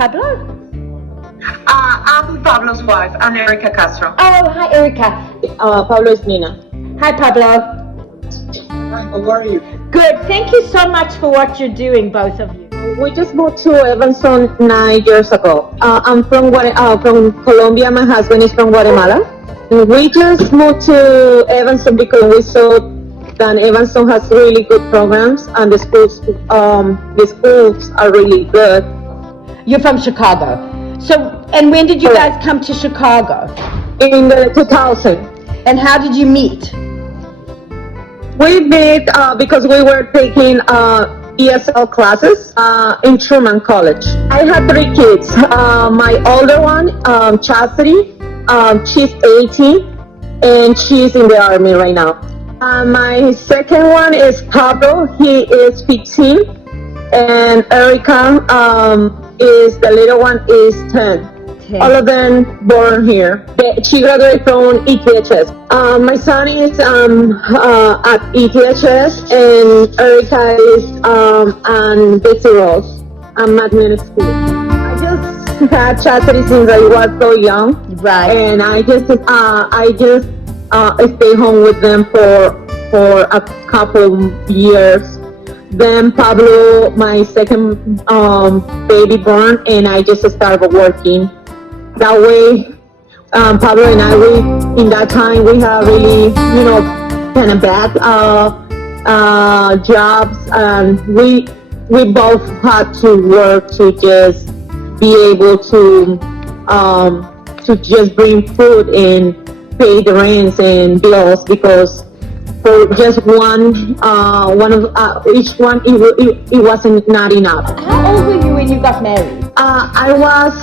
Pablo? I'm Pablo's wife. I'm Erika Castro. Oh, hi, Erika. Pablo is Nina. Hi, Pablo. Hi, how are you? Good. Thank you so much for what you're doing, both of you. We just moved to Evanston 9 years ago. I'm from Colombia. My husband is from Guatemala. We just moved to Evanston because we saw that Evanston has really good programs and the schools are really good. You're from Chicago. So, and when did you guys come to Chicago? In the 2000. And how did you meet? We met because we were taking ESL classes in Truman College. I had 3 kids. My older one, Chastity, she's 18 and she's in the Army right now. My second one is Pablo, he is 15, and Erika is the little one is 10. All of them born here. She graduated from ETHS. My son is at ETHS, and Erika is on Betsy Ross. I'm at middle school. I just had Chastity since I was so young, Right. and I just stay home with them for a couple years. Then Pablo, my second baby born, and I just started working. That way, Pablo and I, in that time, we have really, kind of bad jobs, and we both had to work to just be able to just bring food and pay the rents and bills, because for just one of each one, it wasn't not enough. How old were you when you got married? I was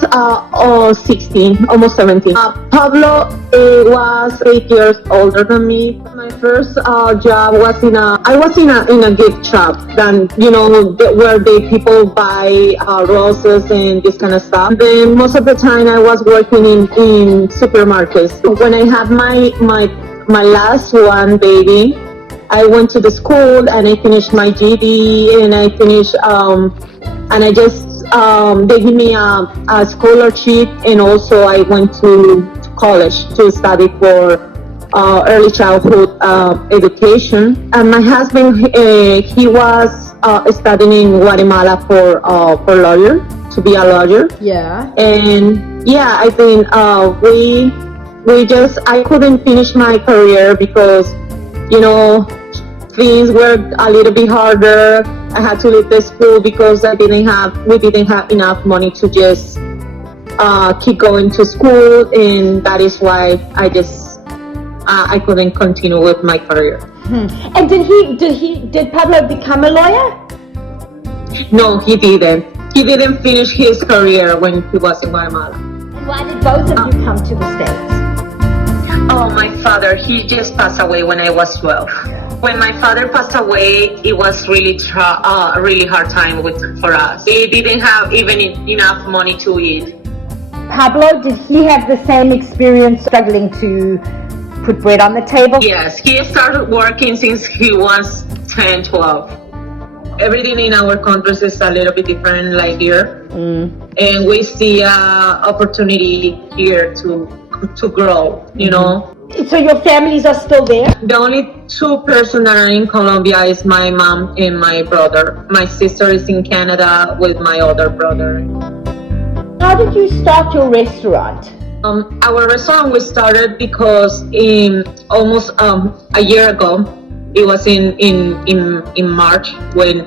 16, almost 17. Pablo was 8 years older than me. My first job was in a gift shop, where people buy roses and this kind of stuff. Then most of the time I was working in supermarkets. When I had my last one baby, I went to the school and I finished my GED, and I finished and I just they gave me a scholarship, and also I went to college to study for early childhood education. And my husband, he was studying in Guatemala for lawyer, to be a lawyer. Yeah. And yeah, I think I couldn't finish my career because, things were a little bit harder. I had to leave the school because we didn't have enough money to just keep going to school, and that is why I couldn't continue with my career. And did Pablo become a lawyer? No, he didn't. He didn't finish his career when he was in Guatemala. Why did both of you come to the States? Oh, my father, he just passed away when I was 12. When my father passed away, it was really hard time for us. We didn't have even enough money to eat. Pablo, did he have the same experience struggling to put bread on the table? Yes, he started working since he was 10, 12. Everything in our countries is a little bit different like here. And we see opportunity here to grow, So your families are still there? The only 2 persons that are in Colombia is my mom and my brother. My sister is in Canada with my other brother. How did you start your restaurant? Our restaurant was started because in almost a year ago, it was in March, when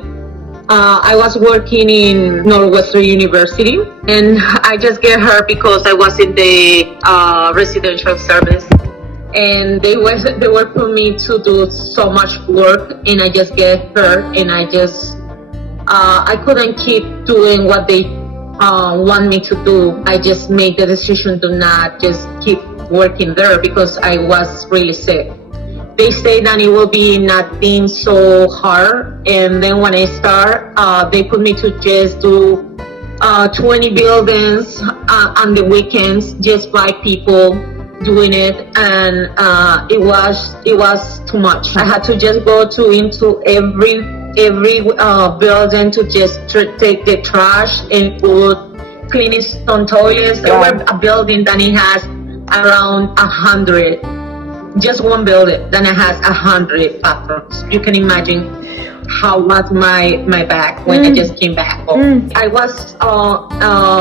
I was working in Northwestern University, and I just get hurt because I was in the residential service. And they were putting me to do so much work, and I just get hurt, and I couldn't keep doing what they want me to do. I just made the decision to not just keep working there because I was really sick. They say that it will be nothing so hard, and then when I start, they put me to just do 20 buildings on the weekends, just by people doing it, and it was too much. I had to just go into every building to just take the trash and put cleaning some toilets. There were a building that it has around 100. Just one building, then it has 100 bathrooms. You can imagine how was my back when I just came back home. I was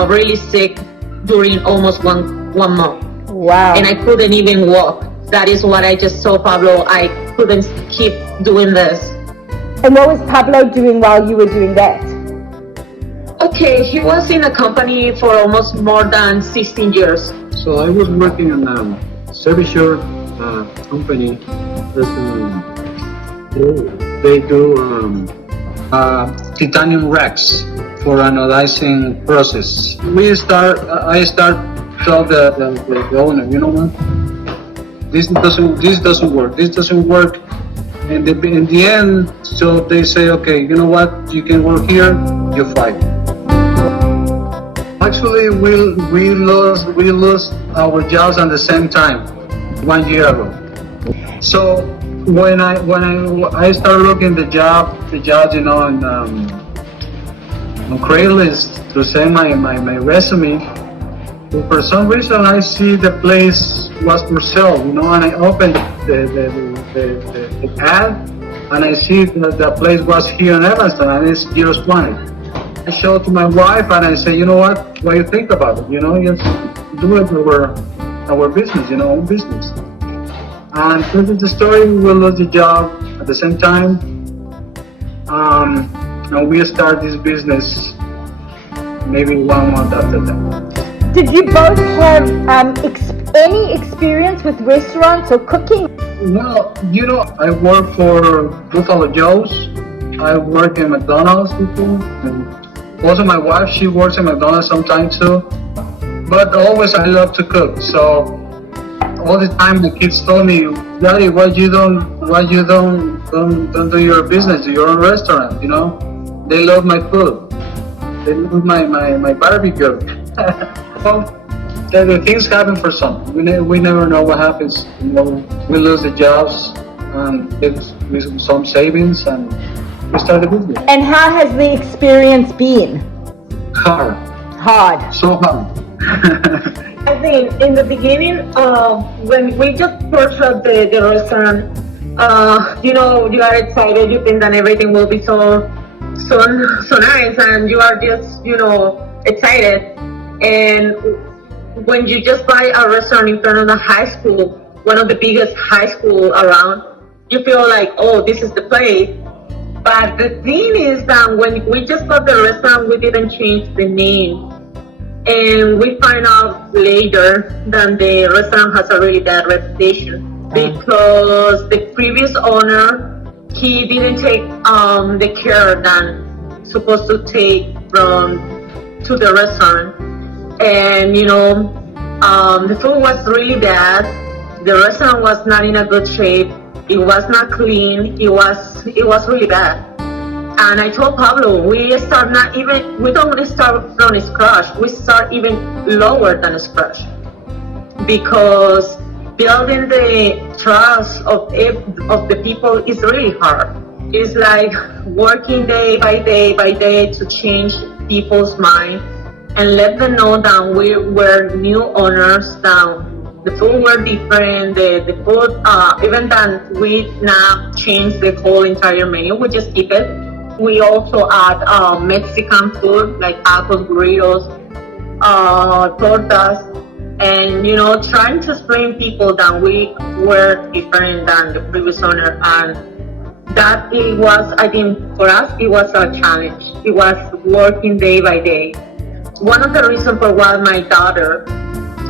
really sick during almost one month. Wow. And I couldn't even walk. That is what I just told Pablo. I couldn't keep doing this. And what was Pablo doing while you were doing that? Okay, he was in a company for almost more than 16 years. So I was working in a service yard company. They do titanium racks for anodizing process. I start tell the owner, you know what? This doesn't work. And in the end, so they say, okay, you know what? You can work here. You fight. Actually, we lost our jobs at the same time 1 year ago. So when I started looking the jobs, you know, on Craigslist to send my resume, for some reason I see the place was for sale, you know, and I opened the ad, and I see that the place was here in Evanston, and it's Gyros 20. I showed to my wife, and I say, you know what do you think about it? You know, just do it our business, you know, own business. And this is the story. We lost the job at the same time, and we start this business maybe 1 month after that. Did you both have any experience with restaurants or cooking? Well, you know, I work for Buffalo Joe's. I work in McDonald's before. And also my wife, she works in McDonald's sometimes too. But always I love to cook. So all the time the kids told me, Daddy, why you don't do your business, do your own restaurant, you know? They love my food. They love my barbecue. Well, the things happen for some. We never know what happens. You know, we lose the jobs and with some savings, and we start the business. And how has the experience been? Hard. So hard. I think in the beginning, when we just purchased the restaurant, you know, you are excited. You think that everything will be so nice, and you are just, you know, excited. And when you just buy a restaurant in front of the high school, one of the biggest high school around, you feel like, oh, this is the place. But the thing is that when we just got the restaurant, we didn't change the name. And we find out later that the restaurant has a really bad reputation because the previous owner, he didn't take the care that supposed to take to the restaurant. And you know, the food was really bad. The restaurant was not in a good shape. It was not clean. It was really bad. And I told Pablo, we don't start from scratch. We start even lower than scratch, because building the trust of the people is really hard. It's like working day by day to change people's mind and let them know that we were new owners, that the food were different, the food, even that we now changed the whole entire menu, we just keep it. We also add Mexican food like tacos, burritos, tortas, and you know, trying to explain people that we were different than the previous owner, and that it was, I think, for us, it was a challenge. It was working day by day. One of the reasons for why my daughter,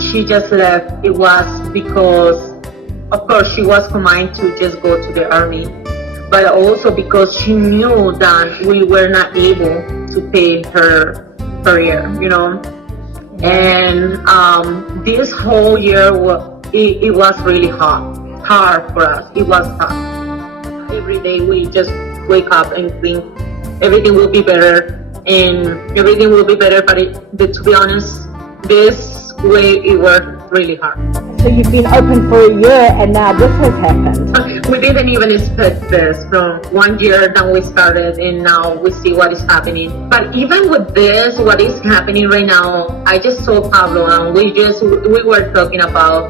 she just left, it was because, of course, she was commanded to just go to the army, but also because she knew that we were not able to pay her career, you know. And this whole year, it was really hard for us. It was tough. Every day we just wake up and think everything will be better, and everything will be better, but to be honest, this way it worked really hard. So you've been open for a year and now this has happened. We didn't even expect this from 1 year that we started, and now we see what is happening. But even with this, what is happening right now, I just told Pablo, and we were talking about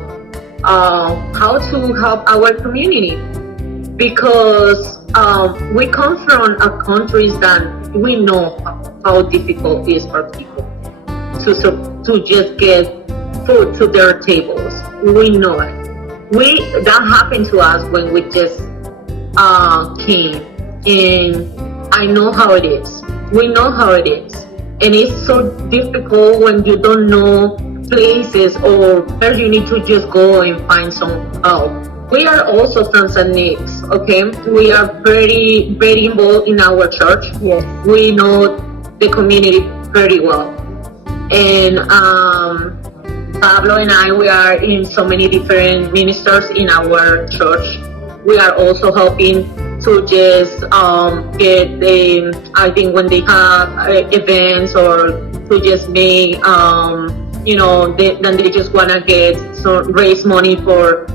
how to help our community, because we come from a countries that we know how difficult it is for people to just get food to their tables. We know it. That happened to us when we just came, and I know how it is. We know how it is, and it's so difficult when you don't know places or where you need to just go and find some help. We are also Latinx, okay? We are very, very involved in our church. Yes. We know the community pretty well, and Pablo and I, we are in so many different ministers in our church. We are also helping to just get I think when they have events, or to just make, then they just want to raise money for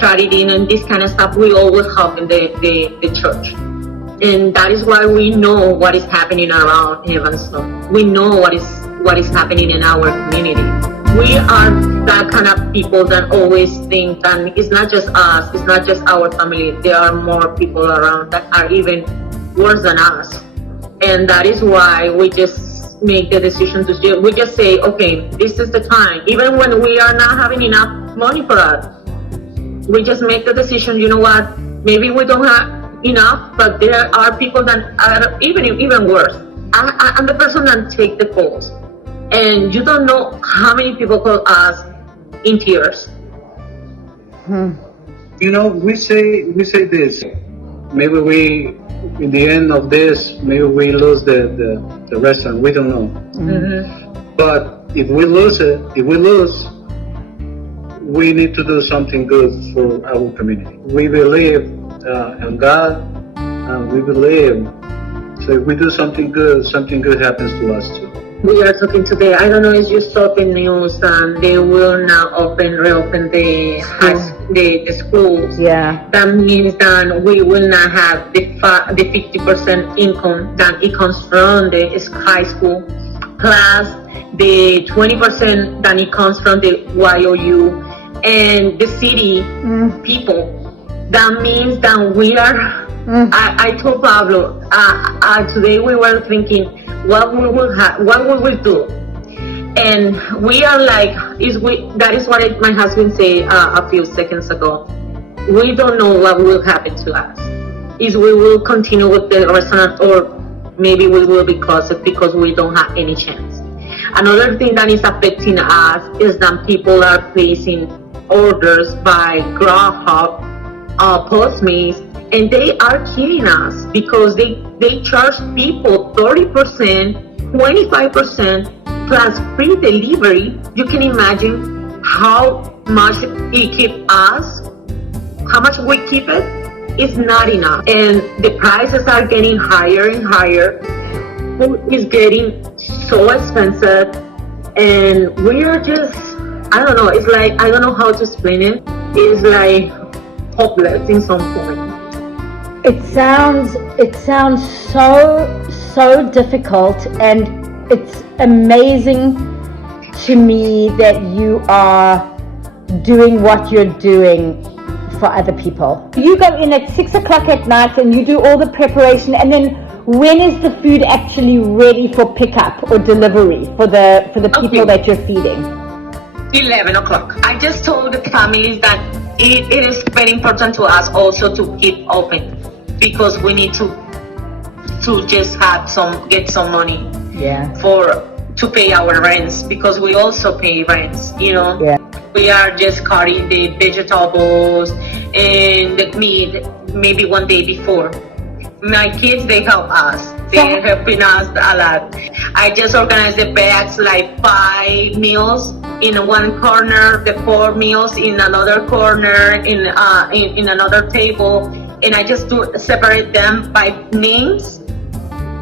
charity and this kind of stuff. We always help in the church. And that is why we know what is happening around Evanston. We know what is happening in our community. We are that kind of people that always think that it's not just us, it's not just our family. There are more people around that are even worse than us. And that is why we just make the decision we just say, okay, this is the time. Even when we are not having enough money for us, we just make the decision, you know what, maybe we don't have enough, but there are people that are even worse. I'm the person that take the calls. And you don't know how many people call us in tears. You know, we say this. Maybe we, in the end of this, maybe we lose the restaurant. We don't know. Mm-hmm. But if we lose, we need to do something good for our community. We believe in God, and we believe. So if we do something good happens to us too. We are talking today. I don't know if you saw the news, and they will now reopen the schools. Yeah. That means that we will not have the 50% income that it comes from the high school class, the 20% that it comes from the YOU and the city people. That means that we are. I told Pablo today we were thinking, what we will do, and we are like, that is what my husband said a few seconds ago. We don't know what will happen to us. Is we will continue with the restaurant, or maybe we will be closed because we don't have any chance. Another thing that is affecting us is that people are placing orders by Grubhub, Postmates, and they are killing us because they charge people 30%, 25% plus free delivery. You can imagine how much it keeps us, how much we keep it. It's not enough. And the prices are getting higher and higher. Food is getting so expensive. And we are just, I don't know, it's like, I don't know how to explain it. It's like hopeless in some point. It sounds so difficult, and it's amazing to me that you are doing what you're doing for other people. You go in at 6 o'clock at night and you do all the preparation, and then when is the food actually ready for pickup or delivery for the people that you're feeding? 11 o'clock. I just told the families that it is very important to us also to keep open, because we need to just get some money to pay our rents, because we also pay rents, Yeah. We are just cutting the vegetables and the meat maybe one day before. My kids, they help us. They're helping us a lot. I just organize the bags, like 5 meals in one corner, the 4 meals in another corner, in another table, and I just separate them by names,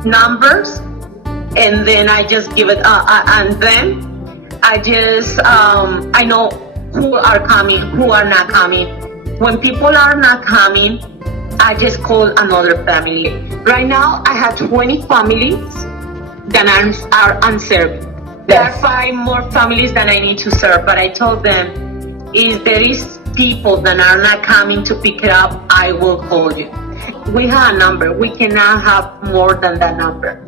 numbers, and then I just give it. And then I just I know who are coming, who are not coming. When people are not coming, I just call another family. Right now, I have 20 families that are unserved. There are 5 more families that I need to serve, but I told them, if there is people that are not coming to pick it up, I will call you. We have a number. We cannot have more than that number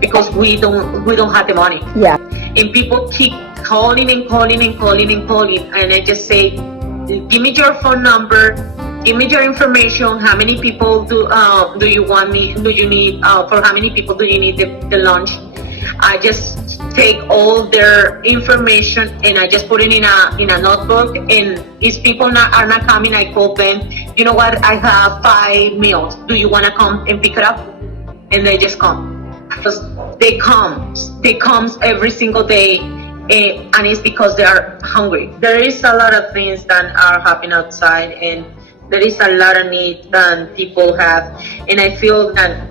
because we don't have the money. Yeah. And people keep calling and calling and calling and calling, and I just say, give me your phone number, give me your information. How many people do you want me? Do you need for how many people do you need the lunch? I just take all their information and I just put it in a notebook. And if people are not coming, I call them. You know what? I have 5 meals. Do you want to come and pick it up? And they just come. Because they come every single day. And it's because they are hungry. There is a lot of things that are happening outside, and there is a lot of need that people have. And I feel that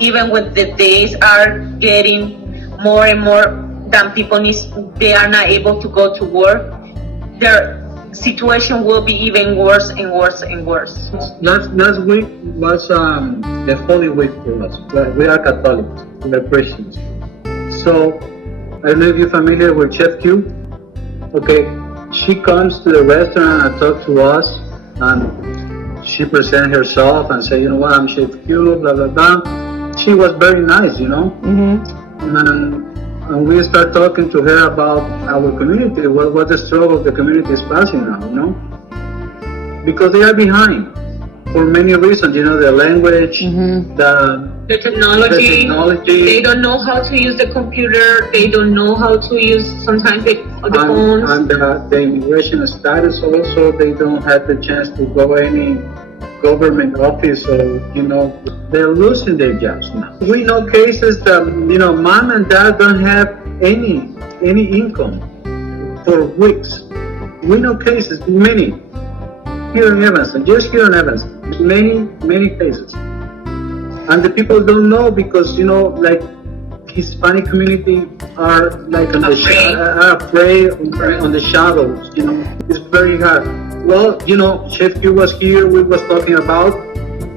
even when the days are getting more and more than people need, they are not able to go to work, their situation will be even worse and worse and worse. Last week was the Holy Week for us. We are Catholics, we are Christians. So, I don't know if you're familiar with Chef Q. Okay, she comes to the restaurant and talks to us, and she presents herself and say, you know what, I'm Chef Q, blah, blah, blah. She was very nice, you know. And we start talking to her about our community, what the struggle the community is passing now, you know. Because they are behind for many reasons, you know, the language, The technology, they don't know how to use the computer, they don't know how to use sometimes the phones. And the immigration status also, they don't have the chance to go any government office, so, you know, they're losing their jobs now. We know cases that, you know, mom and dad don't have any income for weeks. We know cases, many, here in Evanston, just here in Evanston, many cases. And the people don't know because, you know, like Hispanic community are like on are afraid on the shadows, you know. It's very hard. Well, you know, Chef Q was here, we was talking about.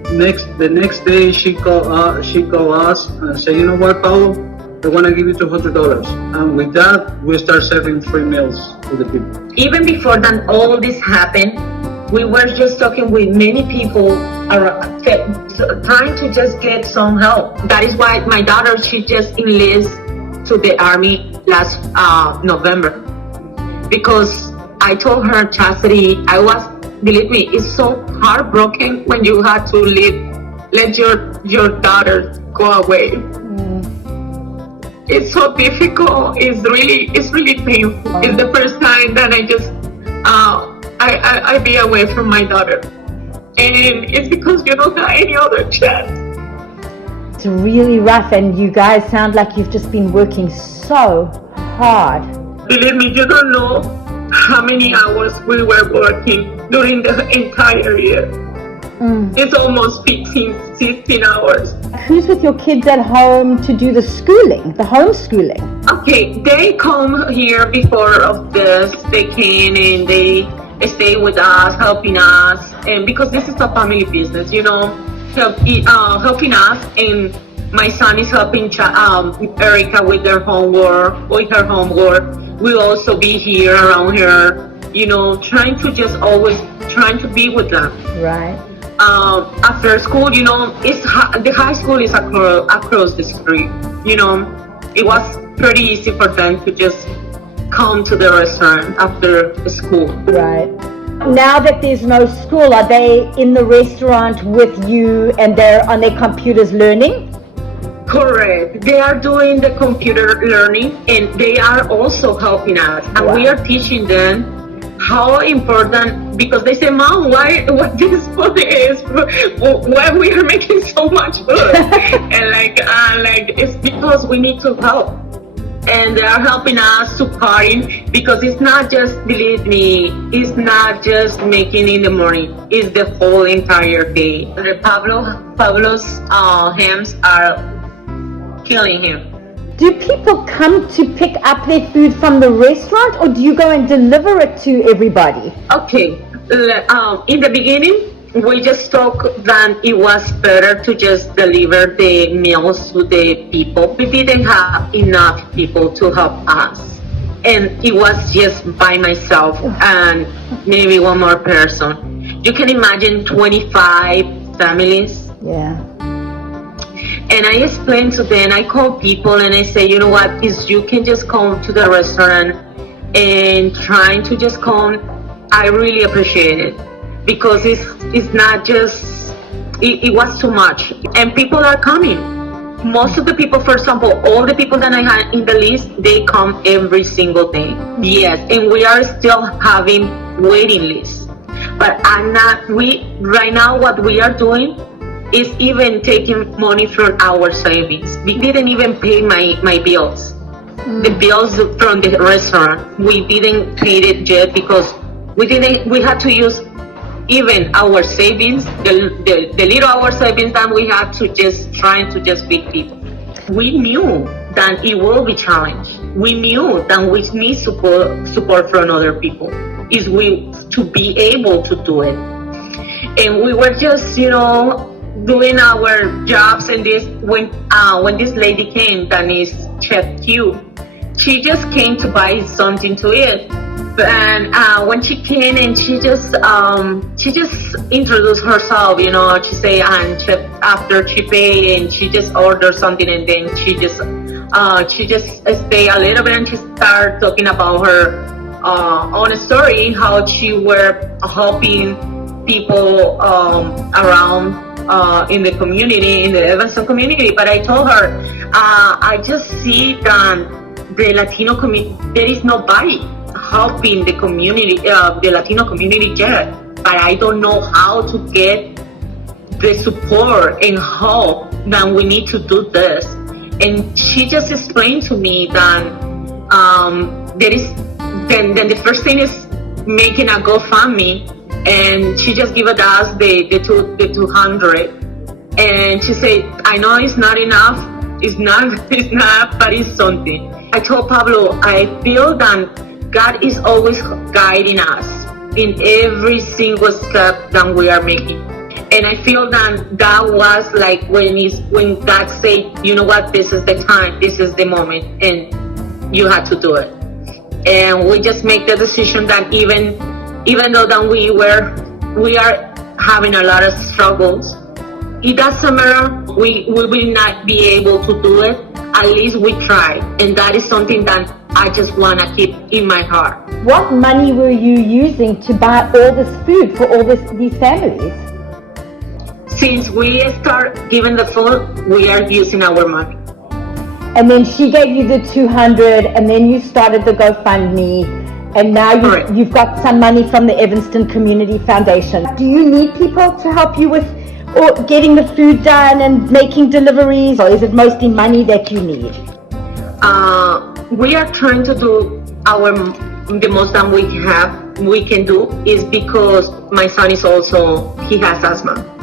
The next day she called us and said, you know what, Pablo, I want to give you $200. And with that, we start serving free meals to the people. Even before that, all this happened, we were just talking with many people trying to just get some help. That is why my daughter, she just enlisted to the army last November. Because I told her, Chastity, believe me, it's so heartbroken when you had to let your daughter go away. It's so difficult. It's really painful. It's the first time that I just I be away from my daughter, and it's because you don't have any other chance. It's really rough, and you guys sound like you've just been working so hard. Believe me, you don't know how many hours we were working during the entire year. It's almost 16 hours. Who's with your kids at home to do the schooling, the homeschooling? Okay, they come here before of this. They came and they stay with us, helping us, and because this is a family business, you know, helping us. And my son is helping Erika with her homework. We'll also be here around her, you know, trying to be with them. Right. After school, you know, the high school is across the street. You know, it was pretty easy for them to just come to the restaurant after school. Right. Now that there's no school, are they in the restaurant with you and they're on their computers learning? Correct. They are doing the computer learning, and they are also helping us. And we are teaching them how important, because they say, Mom, what this food is, why we are making so much food? And like it's because we need to help. And they are helping us supporting, because it's not just, believe me, it's not just making in the morning, it's the whole entire day. The Pablo's hams are killing him. Do people come to pick up their food from the restaurant, or do you go and deliver it to everybody? Okay, in the beginning, we just thought that it was better to just deliver the meals to the people. We didn't have enough people to help us. And it was just by myself and maybe one more person. You can imagine 25 families. Yeah. And I explained to them, I call people and I say, you know what, is you can just come to the restaurant and trying to just come. I really appreciate it, because it's not just, it was too much. And people are coming. Most of the people, for example, all the people that I had in the list, they come every single day. Yes, and we are still having waiting lists. But right now what we are doing is even taking money from our savings. We didn't even pay my bills. The bills from the restaurant, we didn't pay it yet because we had to use even our savings, the little our savings that we had to just trying to just feed people. We knew that it will be challenged. We knew that we need support from other people. Is we to be able to do it. And we were just, doing our jobs, and this when this lady came, that is Chef Q, she just came to buy something to eat. And when she came and she just introduced herself, she say, and after she paid and she just ordered something, and then she just stay a little bit and she started talking about her own story, how she were helping people around in the community, in the Evanston community. But I told her, I just see that the Latino community, there is nobody helping the community, the Latino community yet. But I don't know how to get the support and help that we need to do this. And she just explained to me that there is, then the first thing is making a GoFundMe. And she just gave us the 200, and she said, I know it's not enough, it's not, but it's something. I told Pablo, I feel that God is always guiding us in every single step that we are making. And I feel that was like when God said, you know what, this is the time, this is the moment, and you have to do it. And we just make the decision that even though that we are having a lot of struggles, it doesn't matter. We will not be able to do it. At least we try, and that is something that I just want to keep in my heart. What money were you using to buy all this food for all these families? Since we start giving the food, we are using our money. And then she gave you the 200, and then you started the GoFundMe. And now you've got some money from the Evanston Community Foundation. Do you need people to help you with getting the food done and making deliveries, or is it mostly money that you need? We are trying to do the most that we can do, is because my son he has asthma.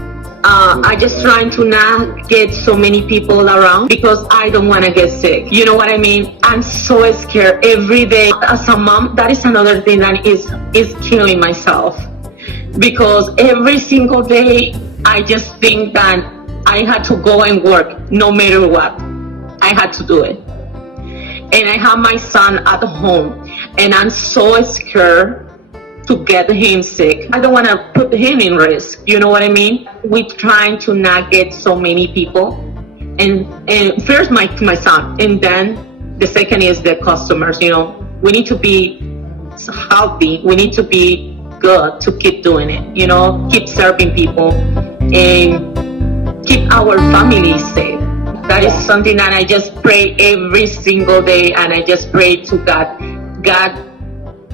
I just trying to not get so many people around because I don't want to get sick. You know what I mean? I'm so scared every day. As a mom, that is another thing that is killing myself, because every single day I just think that I had to go and work no matter what. I had to do it. And I have my son at home, and I'm so scared to get him sick. I don't want to put him in risk. You know what I mean? We're trying to not get so many people. And first my son, and then the second is the customers. We need to be healthy. We need to be good to keep doing it. Keep serving people and keep our families safe. That is something that I just pray every single day, and I just pray to God. God,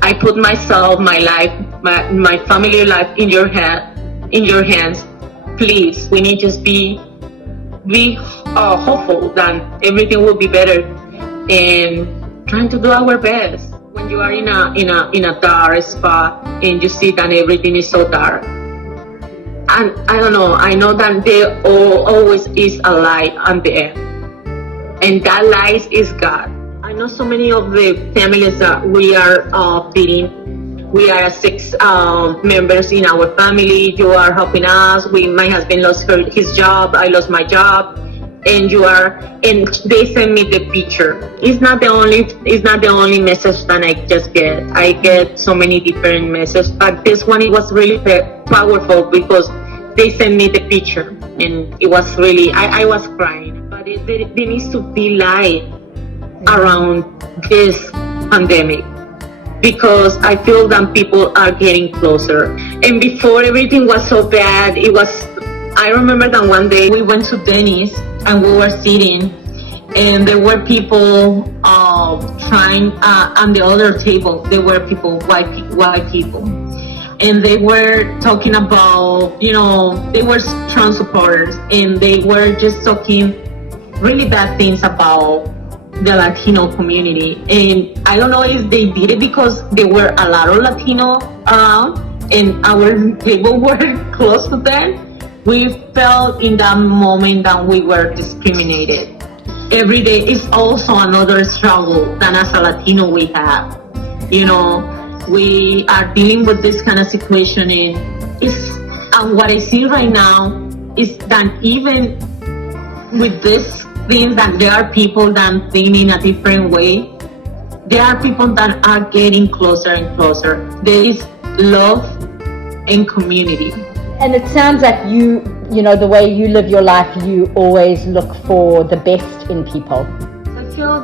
I put myself, my life, my family life in your hands. Please, we need to just be hopeful that everything will be better, and trying to do our best. When you are in a dark spot and you see that everything is so dark, and I don't know, I know that there always is a light on the end. and that light is God. I know so many of the families that we are feeding. We are 6 members in our family. You are helping us. My husband lost his job. I lost my job, and they send me the picture. It's not the only message that I just get. I get so many different messages, but this one, it was really powerful because they sent me the picture, and it was really, I was crying. But there needs to be light around this pandemic, because I feel that people are getting closer. And before everything was so bad, I remember that one day we went to Denny's and we were sitting, and there were people trying on the other table. There were people, white people, and they were talking about, they were Trump supporters, and they were just talking really bad things about the Latino community. And I don't know if they did it because there were a lot of Latino around and our table were close to them. We felt in that moment that we were discriminated. Every day is also another struggle that as a Latino we have. We are dealing with this kind of situation, and what I see right now is that even with this thing, that there are people that think in a different way. There are people that are getting closer and closer. There is love and community. And it sounds like the way you live your life, you always look for the best in people. I feel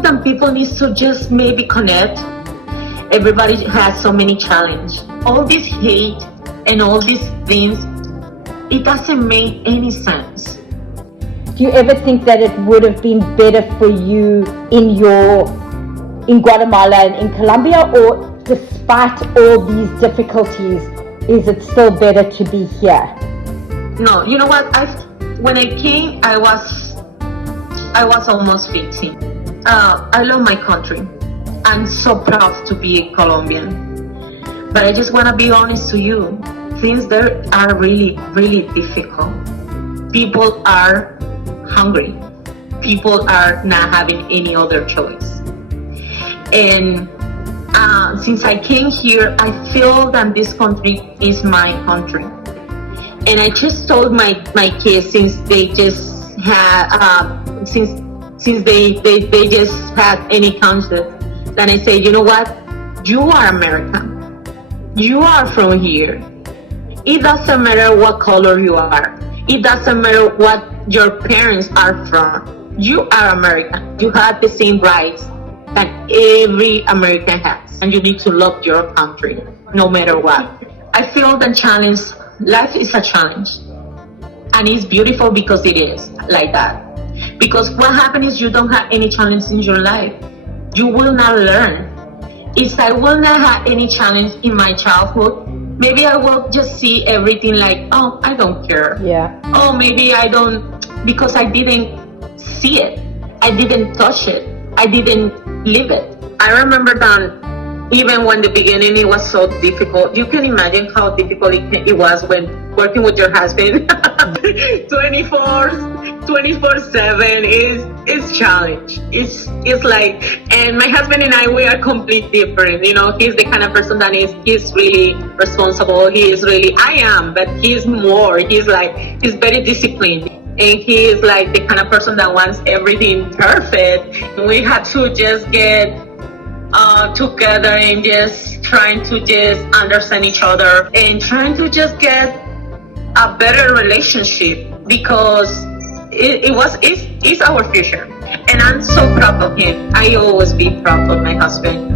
that people need to just maybe connect. Everybody has so many challenges. All this hate and all these things, it doesn't make any sense. Do you ever think that it would have been better for you in Guatemala and in Colombia, or despite all these difficulties, is it still better to be here? No, you know what? When I came, I was almost 15. I love my country. I'm so proud to be a Colombian. But I just want to be honest to you. Things there are really, really difficult. People are hungry. People are not having any other choice. And since I came here, I feel that this country is my country. And I just told my kids, since they just had since they just had any concept, that I say, you know what? You are American. You are from here. It doesn't matter what color you are. It doesn't matter what your parents are from. You are American. You have the same rights that every American has. And you need to love your country, no matter what. I feel the challenge, life is a challenge. And it's beautiful because it is like that. Because what happens is you don't have any challenge in your life. You will not learn. If I will not have any challenge in my childhood, maybe I will just see everything like, oh, I don't care. Yeah. Oh, maybe I don't, because I didn't see it. I didn't touch it. I didn't live it. I remember that even when the beginning it was so difficult. You can imagine how difficult it was when working with your husband 24/7 is challenge. It's like, and my husband and I, we are completely different. He's the kind of person that he's really responsible. I am, but he's more. He's very disciplined. And he is like the kind of person that wants everything perfect. We had to just get together and just trying to just understand each other and trying to just get a better relationship, because it's our future. And I'm so proud of him. I always be proud of my husband.